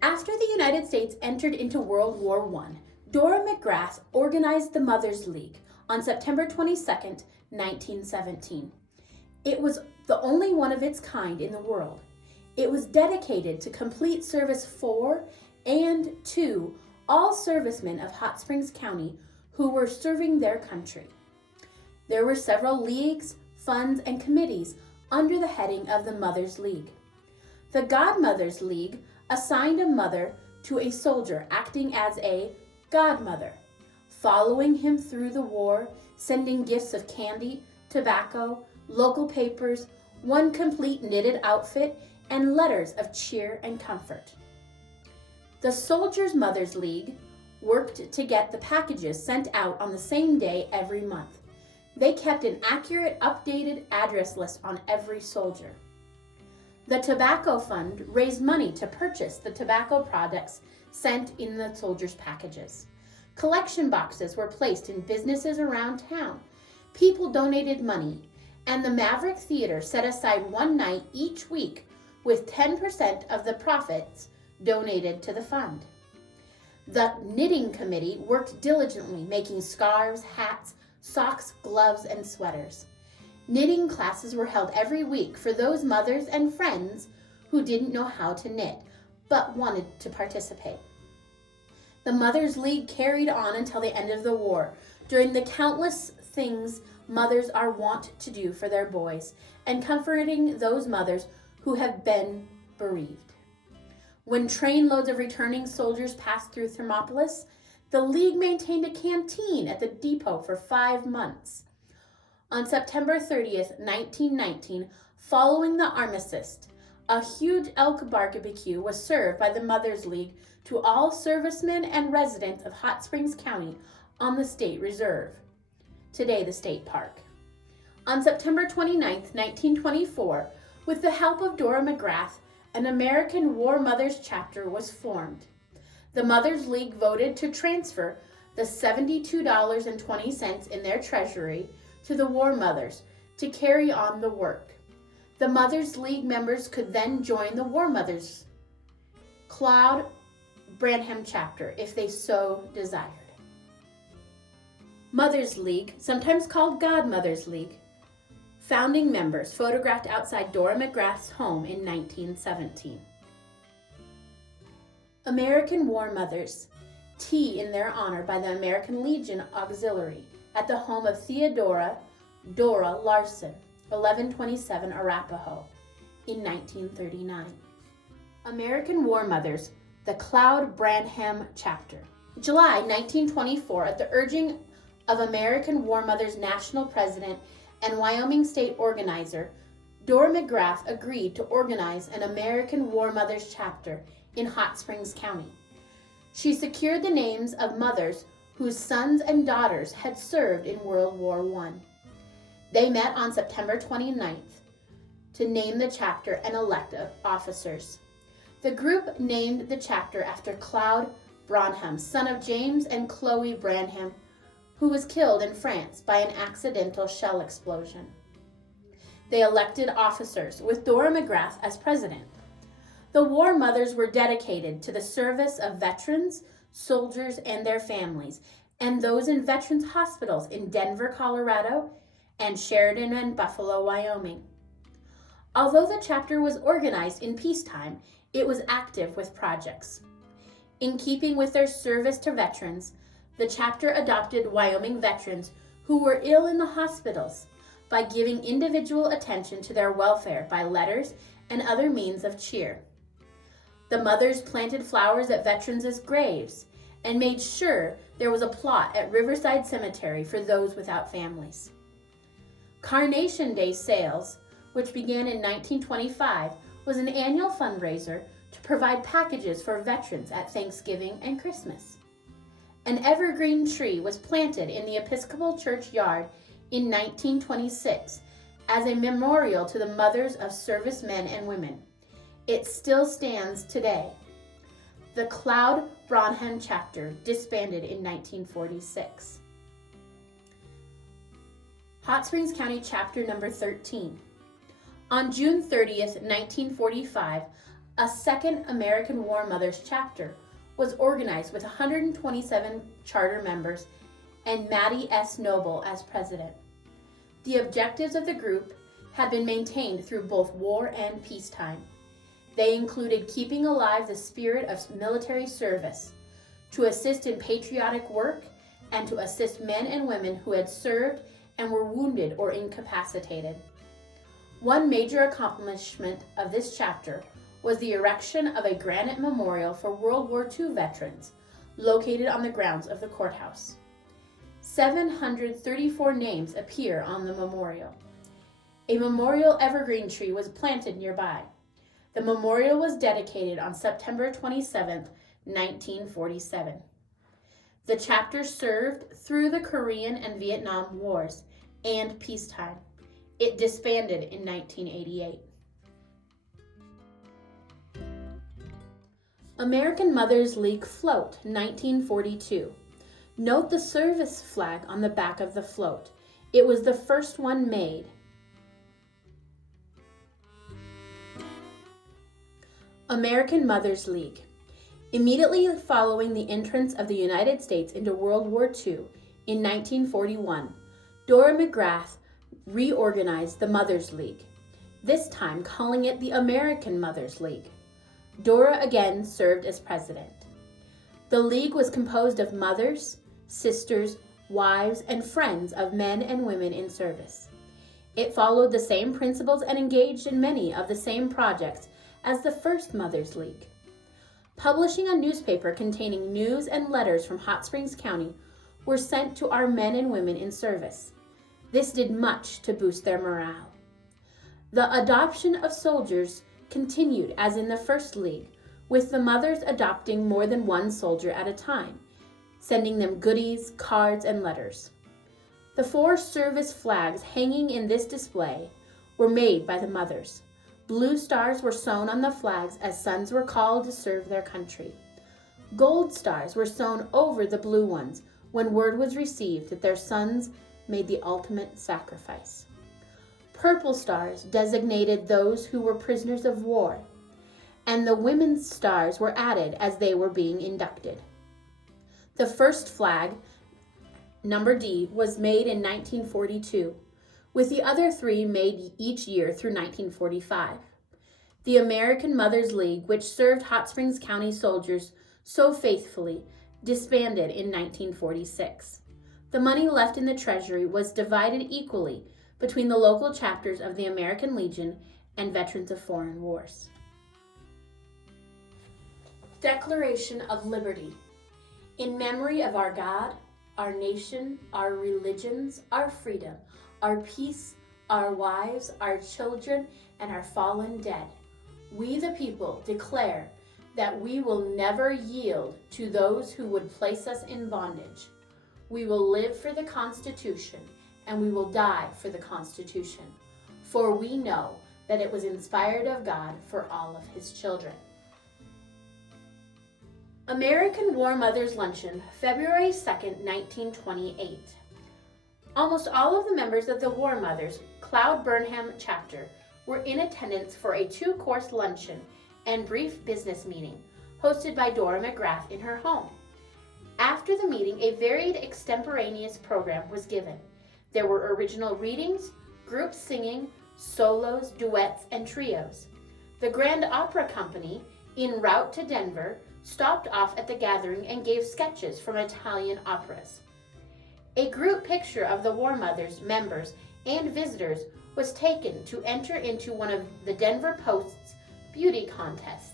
After the United States entered into World War I, Dora McGrath organized the Mothers League on September 22, 1917. It was the only one of its kind in the world. It was dedicated to complete service for and to all servicemen of Hot Springs County who were serving their country. There were several leagues, funds, and committees under the heading of the Mothers League. The Godmothers League assigned a mother to a soldier acting as a godmother, following him through the war, sending gifts of candy, tobacco, local papers, one complete knitted outfit, and letters of cheer and comfort. The Soldiers' Mothers League worked to get the packages sent out on the same day every month. They kept an accurate, updated address list on every soldier. The Tobacco Fund raised money to purchase the tobacco products sent in the soldiers' packages. Collection boxes were placed in businesses around town. People donated money, and the Maverick Theater set aside one night each week with 10% of the profits donated to the fund. The Knitting Committee worked diligently making scarves, hats, socks, gloves, and sweaters. Knitting classes were held every week for those mothers and friends who didn't know how to knit but wanted to participate. The Mothers League carried on until the end of the war, doing the countless things mothers are wont to do for their boys and comforting those mothers who have been bereaved. When trainloads of returning soldiers passed through Thermopolis, the League maintained a canteen at the depot for 5 months. On September 30th, 1919, following the armistice, a huge elk barbecue was served by the Mothers League to all servicemen and residents of Hot Springs County on the State Reserve, today the State Park. On September 29th, 1924, with the help of Dora McGrath, an American War Mothers chapter was formed. The Mothers League voted to transfer the $72.20 in their treasury to the War Mothers to carry on the work. The Mothers League members could then join the War Mothers Claude Branham chapter if they so desired. Mothers League, sometimes called Godmothers League. Founding members photographed outside Dora McGrath's home in 1917. American War Mothers. Tea in their honor by the American Legion Auxiliary at the home of Theodora Dora Larson, 1127 Arapahoe, in 1939. American War Mothers, the Claude Branham Chapter. July 1924, at the urging of American War Mothers National President and Wyoming State Organizer, Dora McGrath agreed to organize an American War Mothers chapter in Hot Springs County. She secured the names of mothers whose sons and daughters had served in World War I. They met on September 29th to name the chapter and elect officers. The group named the chapter after Claude Branham, son of James and Chloe Branham, who was killed in France by an accidental shell explosion. They elected officers, with Dora McGrath as president. The War Mothers were dedicated to the service of veterans, soldiers, and their families, and those in veterans hospitals in Denver, Colorado, and Sheridan and Buffalo, Wyoming. Although the chapter was organized in peacetime, it was active with projects. In keeping with their service to veterans, the chapter adopted Wyoming veterans who were ill in the hospitals by giving individual attention to their welfare by letters and other means of cheer. The mothers planted flowers at veterans' graves and made sure there was a plot at Riverside Cemetery for those without families. Carnation Day sales, which began in 1925, was an annual fundraiser to provide packages for veterans at Thanksgiving and Christmas. An evergreen tree was planted in the Episcopal Church yard in 1926 as a memorial to the mothers of servicemen and women. It still stands today. The Claude Branham chapter disbanded in 1946. Hot Springs County Chapter number 13. On June 30th, 1945, A second American War Mothers chapter was organized with 127 charter members and Maddie S. Noble as president. The objectives of the group had been maintained through both war and peacetime. They included keeping alive the spirit of military service, to assist in patriotic work, and to assist men and women who had served and were wounded or incapacitated. One major accomplishment of this chapter was the erection of a granite memorial for World War II veterans located on the grounds of the courthouse. 734 names appear on the memorial. A memorial evergreen tree was planted nearby. The memorial was dedicated on September 27, 1947. The chapter served through the Korean and Vietnam Wars and peacetime. It disbanded in 1988. American Mothers League Float, 1942. Note the service flag on the back of the float. It was the first one made. American Mothers League. Immediately following the entrance of the United States into World War II in 1941, Dora McGrath reorganized the Mothers League, this time calling it the American Mothers League. Dora again served as president. The league was composed of mothers, sisters, wives, and friends of men and women in service. It followed the same principles and engaged in many of the same projects as the first Mothers League. Publishing a newspaper containing news and letters from Hot Springs County were sent to our men and women in service. This did much to boost their morale. The adoption of soldiers continued as in the first league, with the mothers adopting more than one soldier at a time, sending them goodies, cards, and letters. The 4 service flags hanging in this display were made by the mothers. Blue stars were sewn on the flags as sons were called to serve their country. Gold stars were sewn over the blue ones when word was received that their sons made the ultimate sacrifice. Purple stars designated those who were prisoners of war, and the women's stars were added as they were being inducted. The first flag, number D, was made in 1942, with the other 3 made each year through 1945. The American Mothers League, which served Hot Springs County soldiers so faithfully, disbanded in 1946. The money left in the treasury was divided equally between the local chapters of the American Legion and Veterans of Foreign Wars. Declaration of Liberty. In memory of our God, our nation, our religions, our freedom, our peace, our wives, our children, and our fallen dead, we the people declare that we will never yield to those who would place us in bondage. We will live for the Constitution, and we will die for the Constitution, for we know that it was inspired of God for all of his children. American War Mothers Luncheon, February 2nd, 1928. Almost all of the members of the War Mothers Cloud Burnham chapter were in attendance for a 2-course luncheon and brief business meeting hosted by Dora McGrath in her home. After the meeting, a varied extemporaneous program was given. There were original readings, group singing, solos, duets, and trios. The Grand Opera Company, en route to Denver, stopped off at the gathering and gave sketches from Italian operas. A group picture of the War Mothers members and visitors was taken to enter into one of the Denver Post's beauty contests.